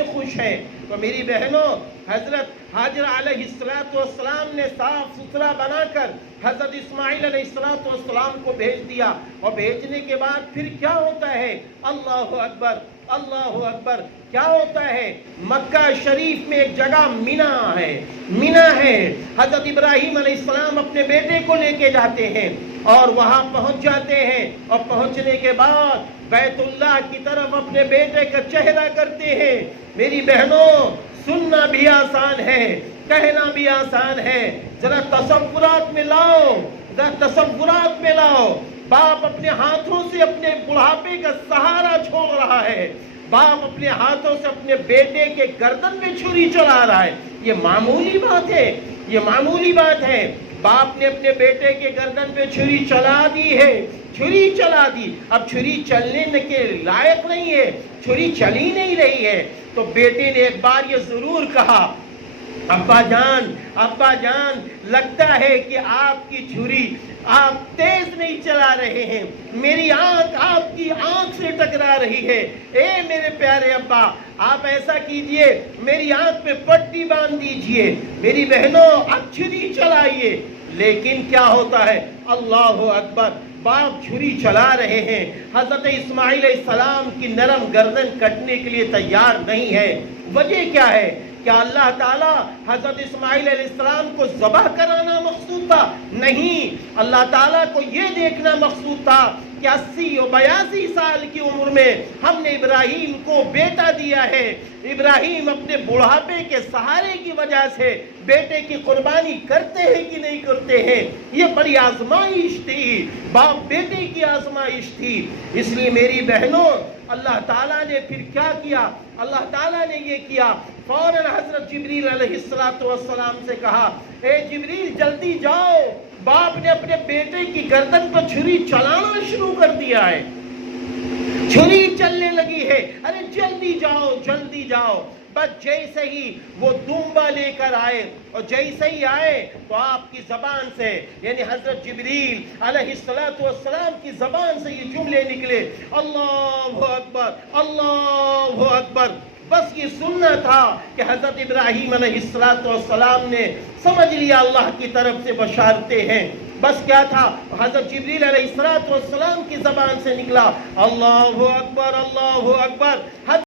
سے خوش ہیں۔ تو میری بہنوں، حضرت حاجر علیہ السلام نے صاف ستھرا بنا کر حضرت اسماعیل علیہ السلام کو بھیج دیا، اور بھیجنے کے بعد پھر کیا ہوتا ہے؟ اللہ اکبر، اللہ اکبر، کیا ہوتا ہے؟ مکہ شریف میں ایک جگہ مینا ہے، حضرت ابراہیم علیہ السلام اپنے بیٹے کو لے کے جاتے ہیں اور وہاں پہنچ جاتے ہیں، اور پہنچنے کے بعد بیت اللہ کی طرف اپنے بیٹے کا چہرہ کرتے ہیں۔ میری بہنوں، سننا بھی آسان ہے، کہنا بھی آسان ہے، ذرا تصورات میں لاؤ، باپ اپنے ہاتھوں سے اپنے بڑھاپے کا سہارا چھوڑ رہا ہے، باپ اپنے ہاتھوں سے اپنے بیٹے کے گردن میں چھری چلا رہا ہے۔ یہ معمولی بات ہے، یہ معمولی بات ہے۔ باپ نے اپنے بیٹے کے گردن پہ چھری چلا دی ہے، چھری چلا دی، اب چھری چلنے کے لائق نہیں ہے، چھری چلی نہیں رہی ہے۔ تو بیٹے نے ایک بار یہ ضرور کہا، ابا جان لگتا ہے کہ آپ کی چھری آپ تیز نہیں چلا رہے ہیں، میری آنکھ آپ کی آنکھ سے ٹکرا رہی ہے۔ اے میرے پیارے ابا، آپ ایسا کیجئے، میری آنکھ پہ پٹی باندھ دیجئے، میری بہنوں اب چھری چلائیے۔ لیکن کیا ہوتا ہے؟ اللہ اکبر، باپ چھری چلا رہے ہیں، حضرت اسماعیل علیہ السلام کی نرم گردن کٹنے کے لیے تیار نہیں ہے۔ وجہ کیا ہے؟ کیا اللہ تعالیٰ حضرت اسماعیل علیہ السلام کو ذبح کرانا مقصود تھا؟ نہیں، اللہ تعالیٰ کو یہ دیکھنا مقصود تھا کہ 80 و 82 سال کی عمر میں ہم نے ابراہیم کو بیٹا دیا ہے، ابراہیم اپنے بڑھاپے کے سہارے کی وجہ سے بیٹے کی قربانی کرتے ہیں کہ نہیں کرتے ہیں۔ یہ بڑی آزمائش تھی، باپ بیٹے کی آزمائش تھی۔ اس لیے میری بہنوں، اللہ تعالیٰ نے پھر کیا کیا؟ اللہ تعالیٰ نے یہ کیا، فوراً حضرت جبریل علیہ السلام سے کہا، اے جبریل جلدی جاؤ، باپ نے اپنے بیٹے کی گردن پر چھری چلانا شروع کر دیا ہے، چھری چلنے لگی ہے، ارے جلدی جاؤ۔ بس جیسے ہی وہ دمبا لے کر آئے، اور جیسے ہی آئے تو آپ کی زبان سے، یعنی حضرت جبریل علیہ السلام کی زبان سے یہ جملے نکلے، اللہ اکبر، اللہ اکبر۔ بس یہ سننا تھا کہ حضرت ابراہیم علیہ السلام نے سمجھ لیا اللہ کی طرف سے بشارتیں ہیں۔ بس کیا تھا؟ حضرت جبریل علیہ السلام کی زبان سے نکلا، اللہ اکبر، اللہ اکبر۔